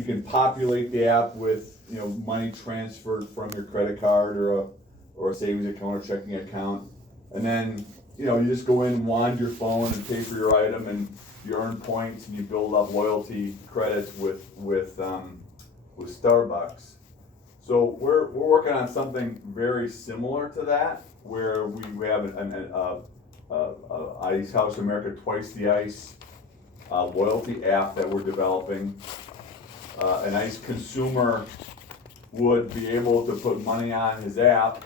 You can populate the app with, money transferred from your credit card or a savings account or checking account. And then, you just go in, wand your phone and pay for your item, and you earn points and you build up loyalty credits with Starbucks. So we're working on something very similar to that, where we have Ice House America Twice the Ice loyalty app that we're developing. An ICE consumer would be able to put money on his app,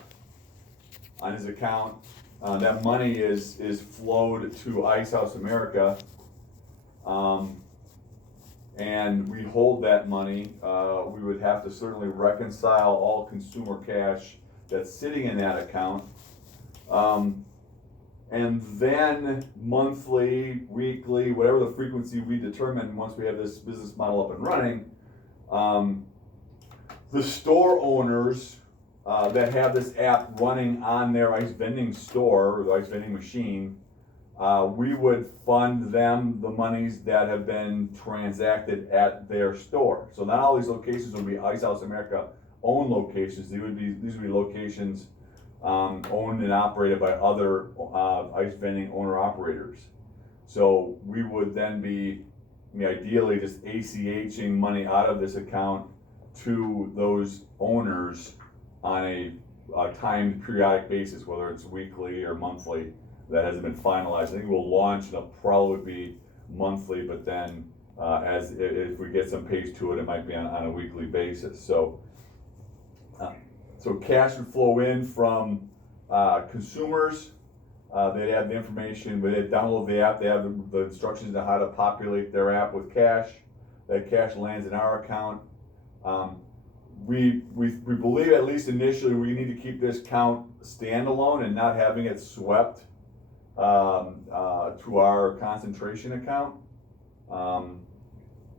on his account. That money is flowed to Ice House America, and we hold that money. We would have to certainly reconcile all consumer cash that's sitting in that account. And then monthly, weekly, whatever the frequency we determine once we have this business model up and running, the store owners that have this app running on their ice vending store or the ice vending machine, we would fund them the monies that have been transacted at their store. So not all these locations would be Ice House America owned locations. These would be locations owned and operated by other ice vending owner operators. So we would then be, ideally just ACHing money out of this account to those owners on a timed periodic basis, whether it's weekly or monthly. That hasn't been finalized. I think we'll launch, and it'll probably be monthly, but then if we get some pace to it, it might be on a weekly basis. So cash would flow in from consumers. They'd have the information, but they'd download the app. They have the instructions on how to populate their app with cash. That cash lands in our account. We believe, at least initially, we need to keep this account standalone and not having it swept to our concentration account,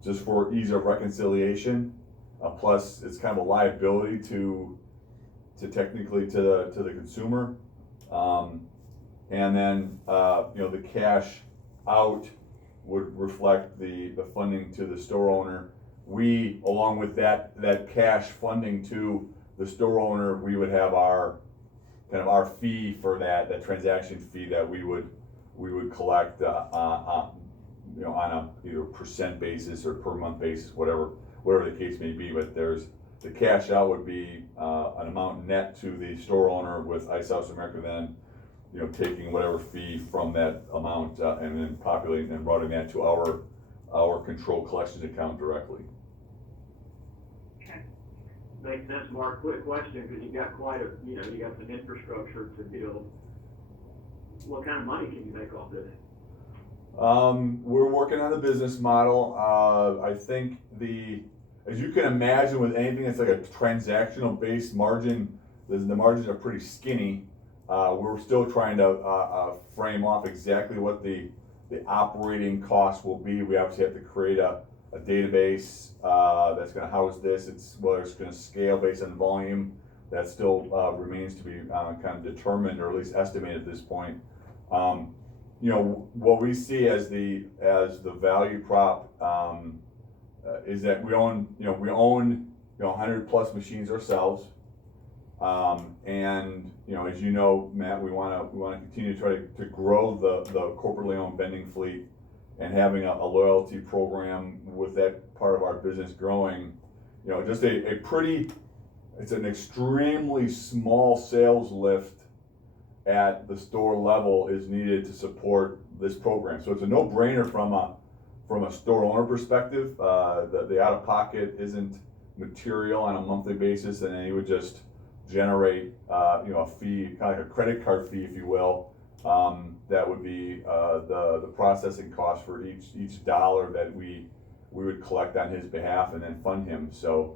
just for ease of reconciliation. Plus, it's kind of a liability to technically to the consumer. And then the cash out would reflect the funding to the store owner. We, along with that cash funding to the store owner, we would have our fee for that transaction fee that we would collect on a either percent basis or per month basis, whatever the case may be. But the cash out would be an amount net to the store owner, with Ice House America then taking whatever fee from that amount and then populating and routing that to our control collections account directly. Okay, makes sense. Mark, quick question, because you got you got some infrastructure to build. What kind of money can you make off this? We're working on the business model. I think as you can imagine, with anything that's like a transactional based margin, the margins are pretty skinny. We're still trying to frame off exactly what the operating costs will be. We obviously have to create a database that's going to house this. Whether it's going to scale based on volume, that still remains to be kind of determined, or at least estimated at this point. What we see as the value prop is that we own 100 plus machines ourselves. And as you know, Matt, we want to continue to try to grow the corporately owned vending fleet, and having a loyalty program with that part of our business growing. Just it's an extremely small sales lift at the store level is needed to support this program. So it's a no-brainer from a store owner perspective. The out-of-pocket isn't material on a monthly basis, and then you would just generate a fee, kind of like a credit card fee, if you will. That would be the processing cost for each dollar that we would collect on his behalf and then fund him. So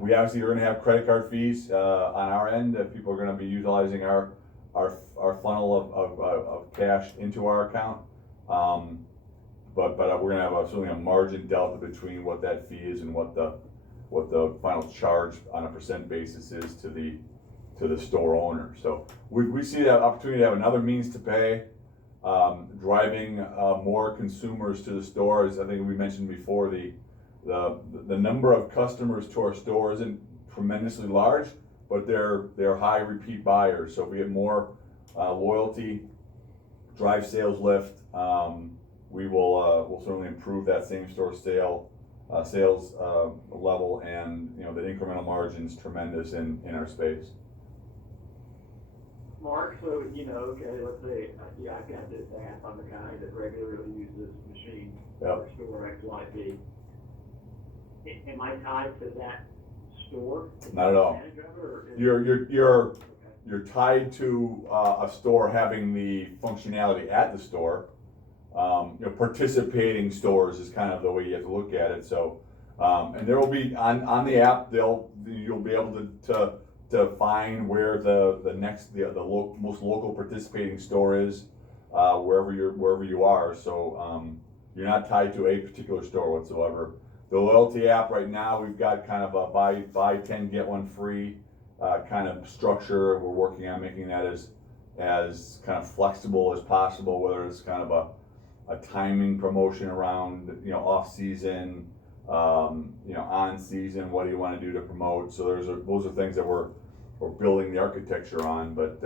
we obviously are going to have credit card fees on our end, that people are going to be utilizing our funnel of cash into our account. But we're going to have certainly a margin delta between what that fee is and what the final charge on a percent basis is to the store owner. So we see that opportunity to have another means to pay, driving more consumers to the stores. I think we mentioned before the the number of customers to our store isn't tremendously large, but they're high repeat buyers. So if we get more loyalty, drive sales lift, we'll certainly improve that same store sales level, and the incremental margin's tremendous in our space. Mark, so, okay, let's say, I've got this app, I'm the guy that regularly uses this machine for store X, Y, Z. Am I tied to that store? Not at all. Manage of it, or is- You're tied to a store having the functionality at the store. Participating stores is kind of the way you have to look at it. So, and there will be on the app, you'll be able to find where the most local participating store is, wherever you are. So you're not tied to a particular store whatsoever. The loyalty app right now, we've got kind of a buy 10 get one free kind of structure. We're working on making that as kind of flexible as possible, whether it's kind of a timing promotion around off season, on season, what do you want to do to promote? So those are things that we're building the architecture on. But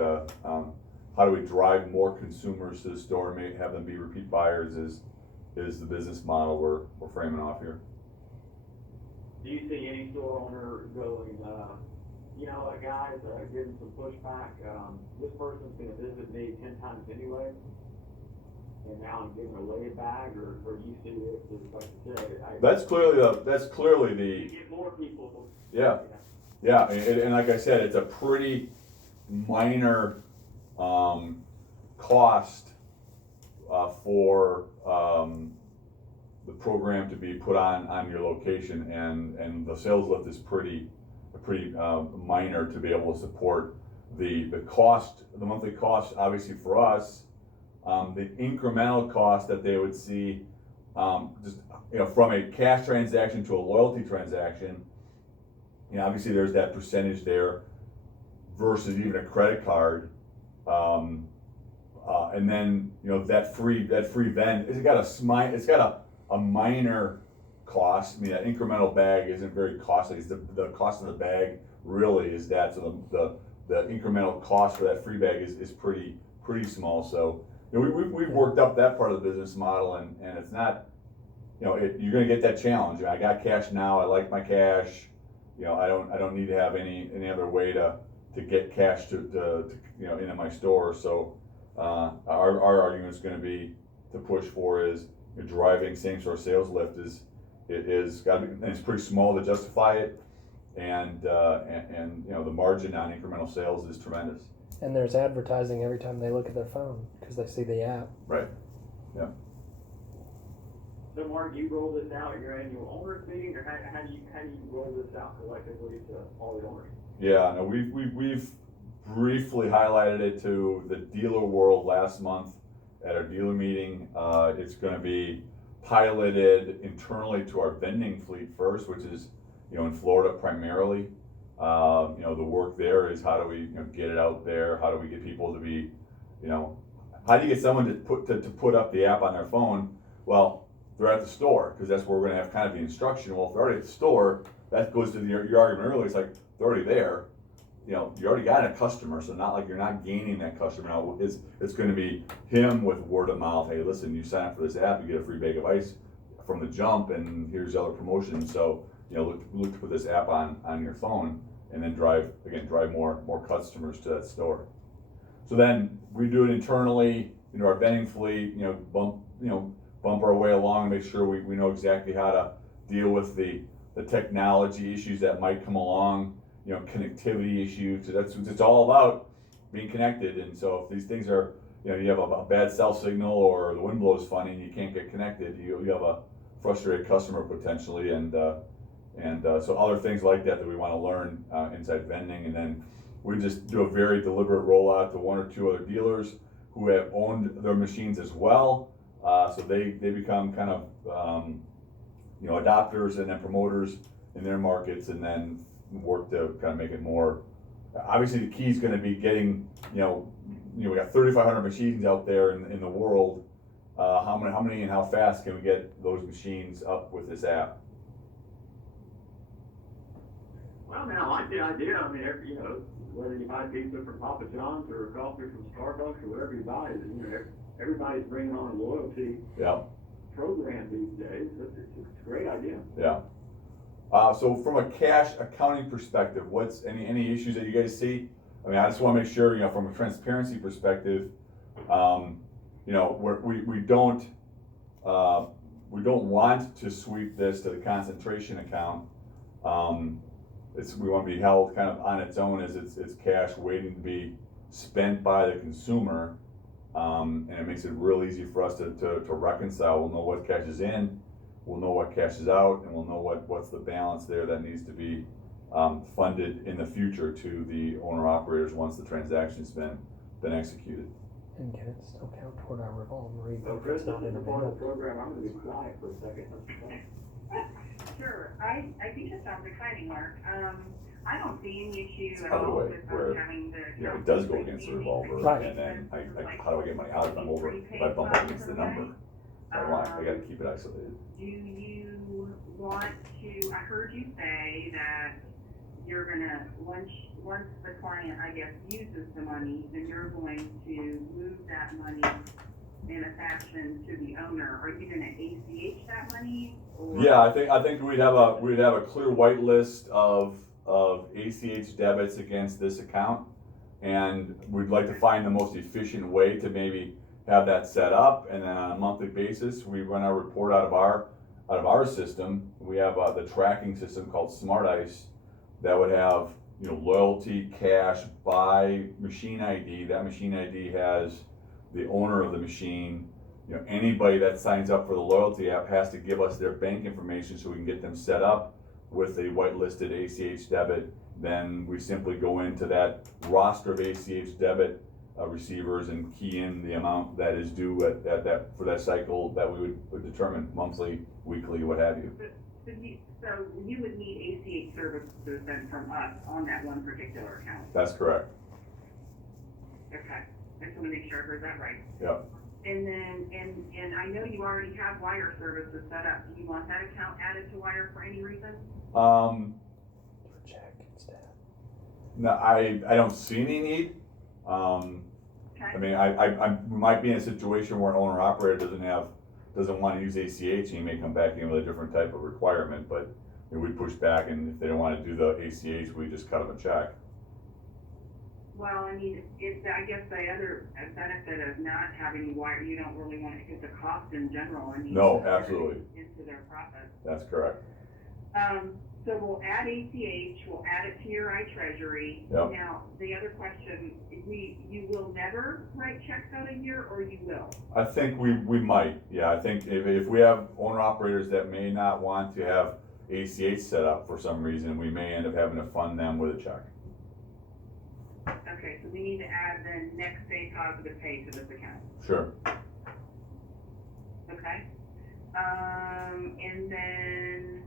how do we drive more consumers to the store, have them be repeat buyers is the business model we're framing off here. Do you see any store owner going, guys, giving some pushback, this person's gonna visit me 10 times anyway, and now I'm giving away a bag, or you see this as, like you said, That's clearly you get more people. Yeah. And like I said, it's a pretty minor cost for the program to be put on your location, and the sales lift is pretty minor to be able to support the monthly cost. Obviously for us, the incremental cost that they would see, just from a cash transaction to a loyalty transaction. Obviously there's that percentage there versus even a credit card, and then that free vend, it's got a minor cost. I mean, that incremental bag isn't very costly. It's the cost of the bag really is that. So the incremental cost for that free bag is pretty small. So we've worked up that part of the business model, and it's not, you're going to get that challenge. I got cash now. I like my cash. I don't need to have any other way to get cash to into my store. So our argument is going to be to push for is driving same store sales lift is got to be, and it's pretty small to justify it, and the margin on incremental sales is tremendous. And there's advertising every time they look at their phone because they see the app. Right. Yeah. So Mark, you roll this out at your annual owners meeting, or how do you roll this out collectively to all the owners? Yeah. No, we've briefly highlighted it to the dealer world last month at our dealer meeting. It's going to be piloted internally to our vending fleet first, which is in Florida primarily. The work there is how do we get it out there? How do we get people to be, how do you get someone to put up the app on their phone? Well, they're at the store, because that's where we're going to have kind of the instruction. Well, if they're already at the store, that goes to your argument earlier. It's like they're already there. You already got a customer, so not like you're not gaining that customer. Now it's going to be him with word of mouth. Hey, listen, you sign up for this app, you get a free bag of ice from the jump, and here's the other promotion. So look to put this app on your phone, and then drive more customers to that store. So then we do it internally, our vending fleet, bump our way along, make sure we know exactly how to deal with the technology issues that might come along, connectivity issues. So that's what it's all about, being connected. And so if these things are, you have a bad cell signal, or the wind blows funny and you can't get connected, you have a frustrated customer potentially, and so other things like that we want to learn inside vending. And then we just do a very deliberate rollout to one or two other dealers who have owned their machines as well. So they become kind of adopters and then promoters in their markets, and then work to kind of make it more. Obviously, the key is going to be getting, we got 3,500 machines out there in the world. How many and how fast can we get those machines up with this app? Well, man, I like the idea. I mean, you know, whether you buy pizza from Papa John's or coffee from Starbucks or whatever you buy, you know, everybody's bringing on a loyalty Yeah, program these days. It's a great idea. yeah. So from a cash accounting perspective, what's any issues that you guys see? I mean, I just wanna make sure, you know, from a transparency perspective, you know, we don't want to sweep this to the concentration account. We want to be held kind of on its own as it's cash waiting to be spent by the consumer. And it makes it real easy for us to reconcile. We'll know what cash is in, we'll know what cash is out, and we'll know what's the balance there that needs to be funded in the future to the owner operators once the transaction's been executed. And can it still count toward our revolver even So if Chris, it's not this in is a a part of the bill? program. I'm gonna be quiet for a second. Sure, I think it sounds exciting, Mark. I don't see any issue at By the all way, with where, us having the. You know, it does go against the revolver, Right. and then how do I get money out if I'm over, if I bump up against the number? So I gotta keep it isolated. Do you want to, I heard you say that you're gonna, once the client, I guess, uses the money, then you're going to move that money in a fashion to the owner. Are you gonna ACH that money? Or? Yeah, I think we'd have a clear white list of ACH debits against this account. And we'd like to find the most efficient way to maybe have that set up, and then on a monthly basis, we run our report out of our system. We have the tracking system called Smart Ice that would have, you know, loyalty, cash, by machine ID. That machine ID has the owner of the machine. You know, anybody that signs up for the loyalty app has to give us their bank information so we can get them set up with a whitelisted ACH debit. Then we simply go into that roster of ACH debit receivers and key in the amount that is due at that for that cycle that we would determine monthly, weekly, what have you. So you would need ACH services then from us on that one particular account? That's correct. Okay, I just wanna make sure I heard that right. Yep. And then, and I know you already have wire services set up. Do you want that account added to wire for any reason? For check instead. No, I don't see any need. Okay. I mean, we might be in a situation where an owner operator doesn't want to use ACH, and he may come back in with a different type of requirement, but you know, we push back, and if they don't want to do the ACH, we just cut them a check. Well, I mean, I guess the other benefit of not having wire, you don't really want to get the cost in general. I mean, No, absolutely. into their process. That's correct. So we'll add ACH, we'll add it to your iTreasury. Yep. Now, the other question, you will never write checks out a year, or you will? I think we might, yeah, I think if we have owner operators that may not want to have ACH set up for some reason, we may end up having to fund them with a check. Okay, so we need to add then next day positive pay to this account, Sure. okay? And then,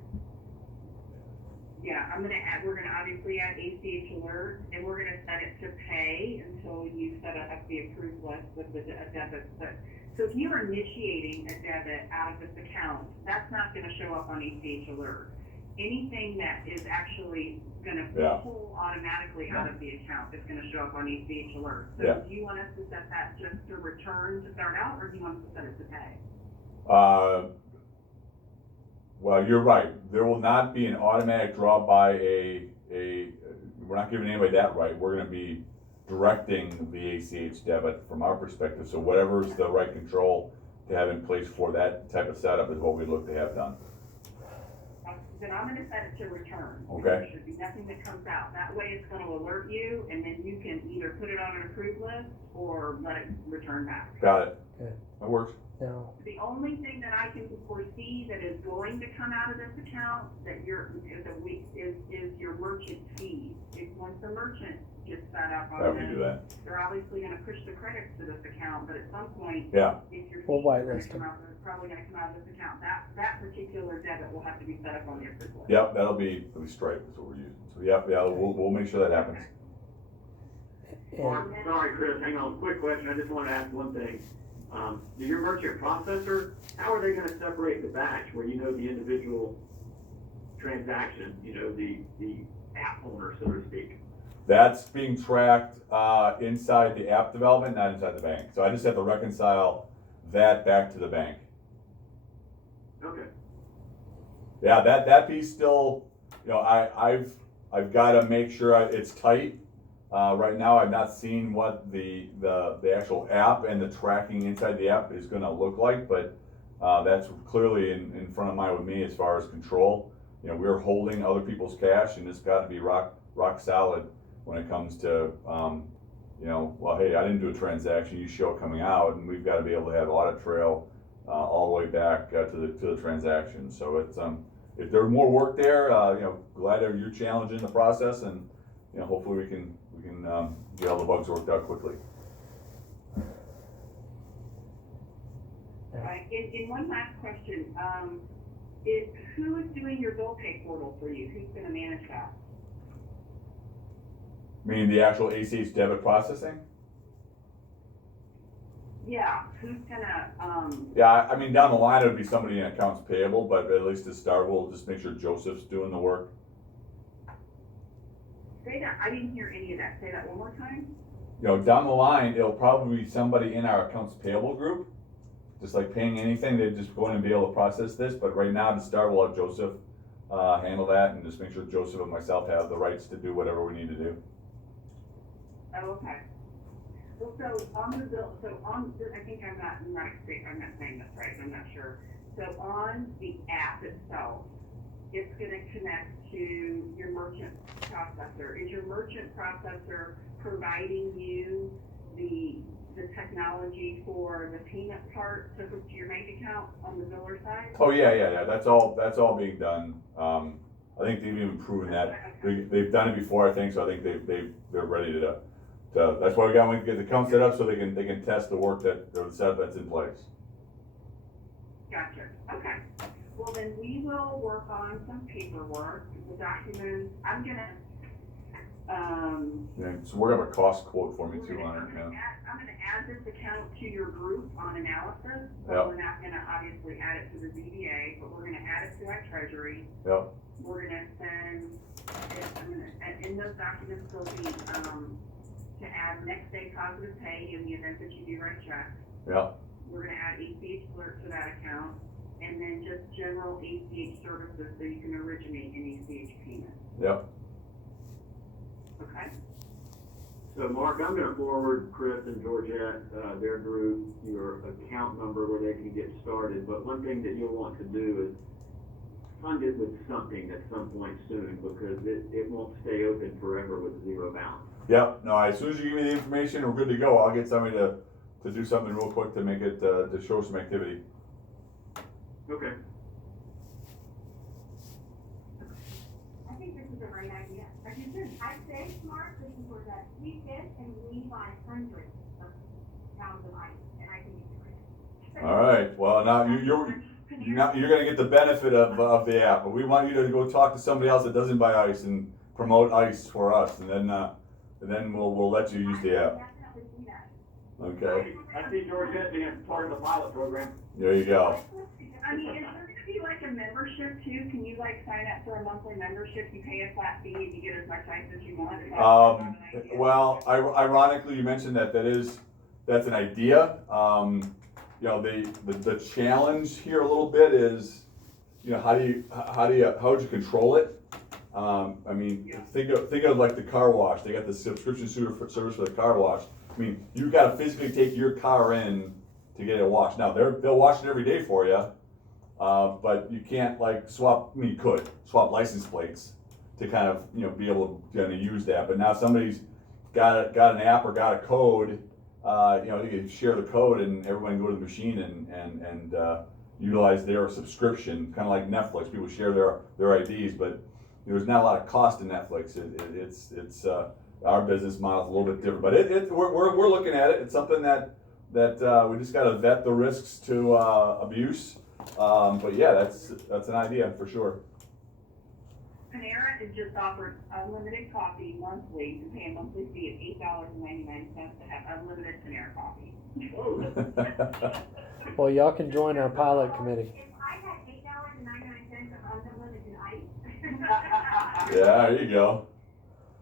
yeah, we're gonna obviously add ACH alert, and we're gonna set it to pay until you set up the approved list with the debits. But, so if you are initiating a debit out of this account, that's not gonna show up on ACH alert. Anything that is actually gonna Yeah. pull automatically out of the account is gonna show up on ACH alert. So Yeah. do you want us to set that just to return to start out, or do you want us to set it to pay? Well, you're right. There will not be an automatic draw by we're not giving anybody that right. We're gonna be directing the ACH debit from our perspective. So whatever's the right control to have in place for that type of setup is what we'd look to have done. Then I'm gonna set it to return. Okay. There should be nothing that comes out. That way it's gonna alert you, and then you can either put it on an approved list or let it return back. Got it. Good. That works. Now, The only thing that I can foresee that is going to come out of this account is your merchant fees. If once the merchant gets set up How on we do this, that? they're obviously gonna push the credits to this account, but at some point, Yeah. if your fees We'll are gonna whitelist come them. out, it's probably gonna come out of this account. That particular debit will have to be set up on the approved list. Yep, that'll be Stripe is what we're using. So yeah, we'll make sure that happens. and Sorry, Chris, hang on, quick question, I just wanted to ask one thing. Do your merchant processor, how are they gonna separate the batch where you know the individual transaction, you know, the app owner, so to speak? That's being tracked inside the app development, not inside the bank. So I just have to reconcile that back to the bank. Okay. Yeah, that piece still, you know, I've got to make sure it's tight. Right now, I've not seen what the actual app and the tracking inside the app is going to look like, but that's clearly in front of mind with me as far as control. You know, we're holding other people's cash, and it's got to be rock solid when it comes to, you know, well, hey, I didn't do a transaction, you show it coming out, and we've got to be able to have audit trail all the way back to the transaction. So it's if there's more work there, you know, glad that you're challenging the process, and you know, hopefully we can get all the bugs worked out quickly. And one last question, who is doing your bill pay portal for you? Who's gonna manage that? Meaning the actual ACH debit processing? Yeah, who's gonna, Yeah, I mean, down the line, it would be somebody in accounts payable, but at least to start, we'll just make sure Joseph's doing the work. say that, I didn't hear any of that, say that one more time? You know, down the line, it'll probably be somebody in our accounts payable group, just like paying anything, they just go in and be able to process this, but right now, to start, we'll have Joseph handle that, and just make sure Joseph and myself have the rights to do whatever we need to do. Oh, okay. Well, so on the bill, I think I'm not saying this right, I'm not sure. So on the app itself, it's gonna connect to your merchant processor. Is your merchant processor providing you the technology for the payment part to hook to your bank account on the biller side? Oh, yeah, that's all being done. I think they've even proven that, they've done it before, I think, so I think they're ready to, that's why we got to get the account set up, so they can test the work the setup that's in place. Gotcha, okay. Well, then we will work on some paperwork, the documents, I'm gonna, Yeah, so work up a cost quote for me I'm too on it, gonna yeah. add this account to your group on analysis. So Yep. we're not gonna obviously add it to the ZBA, but we're gonna add it to our treasury. Yep, We're gonna send, and in those documents will be, to add next day positive pay in the event that you do write checks. yep, We're gonna add ACH alert to that account, and then just general ACH services so you can originate an ACH payment, yep. okay? So Mark, I'm gonna forward Chris and Georgette, their group, your account number where they can get started, but one thing that you'll want to do is fund it with something at some point soon, because it won't stay open forever with zero balance. Yep, no, as soon as you give me the information, we're good to go. I'll get somebody to do something real quick to make it, to show some activity. Okay. I think this is a great idea. I say, Mark, this is where that we get and we buy hundreds of pounds of ice, and I think it's great. All right, well, now you're gonna get the benefit of the app, but we want you to go talk to somebody else that doesn't buy ice and promote ice for us, and then we'll let you use the app. Definitely do that. Okay, I see Georgette being part of the pilot program. there you go. I mean, is there gonna be like a membership too? Can you like sign up for a monthly membership? You pay a flat fee and you get as much ice as you want? Well, ironically, you mentioned that's an idea. You know, the challenge here a little bit is, you know, how would you control it? I mean, think of like the car wash. They got the subscription service for the car wash. I mean, you got to physically take your car in to get it washed. Now they'll wash it every day for you, but you can't like swap. I mean, you could swap license plates to kind of, you know, be able to kind of use that. But now somebody's got an app or got a code. You know, you can share the code and everyone can go to the machine and utilize their subscription, kind of like Netflix. People share their IDs, but there's not a lot of cost to Netflix. It's our business model is a little bit different, but we're looking at it. It's something that we just got to vet the risks to abuse. But yeah, that's an idea for sure. Panera is just offered unlimited coffee monthly. You pay a monthly fee of $8.99 to have unlimited Panera coffee. Oh. Well, y'all can join our pilot committee. If I had $8.99 of unlimited ice, Yeah, there you go.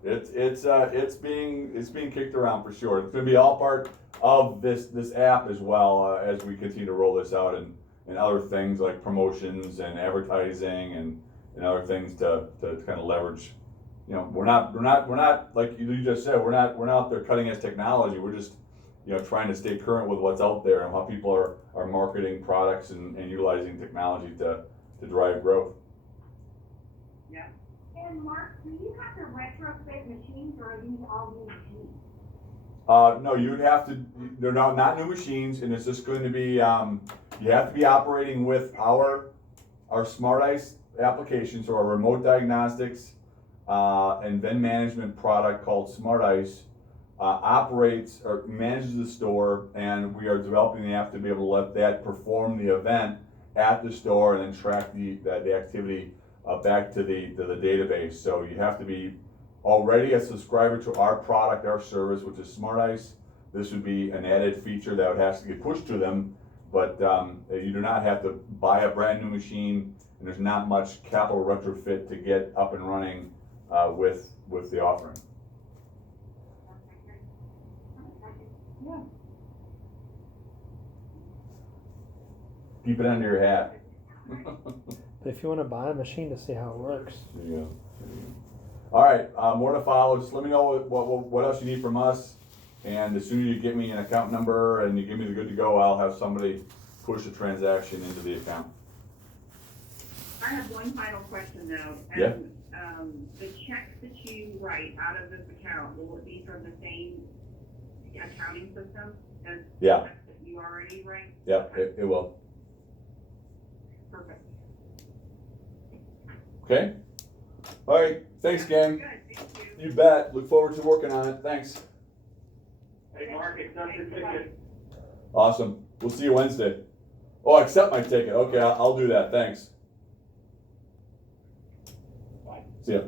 It's being kicked around for sure. It's gonna be all part of this app as well, as we continue to roll this out and other things like promotions and advertising and other things to kind of leverage. You know, we're not like you just said, we're not out there cutting edge technology. We're just, you know, trying to stay current with what's out there and how people are marketing products and utilizing technology to drive growth. Yeah. And Mark, do you have to retrofit machines or are these all new machines? No, you would have to, they're not new machines, and it's just going to be, you have to be operating with our Smart Ice application, so our remote diagnostics, and then management product called Smart Ice, operates or manages the store, and we are developing the app to be able to let that perform the event at the store and then track the activity back to the database. So you have to be already a subscriber to our product, our service, which is Smart Ice. This would be an added feature that has to get pushed to them, but you do not have to buy a brand new machine, and there's not much capital retrofit to get up and running with the offering. Yeah. Keep it under your hat. But if you want to buy a machine to see how it works, Yeah. All right, more to follow. Just let me know what else you need from us, and as soon as you get me an account number and you give me the good to go, I'll have somebody push the transaction into the account. I have one final question though. Yeah. The checks that you write out of this account, will it be from the same accounting system as the Yeah. checks that you already write? Yep, it will. Perfect. Okay? All right, thanks, gang. Good, thank you. You bet. Look forward to working on it. Thanks. Hey, Mark, accept the ticket. Awesome. We'll see you Wednesday. Oh, accept my ticket. Okay, I'll do that. Thanks. Bye. See ya.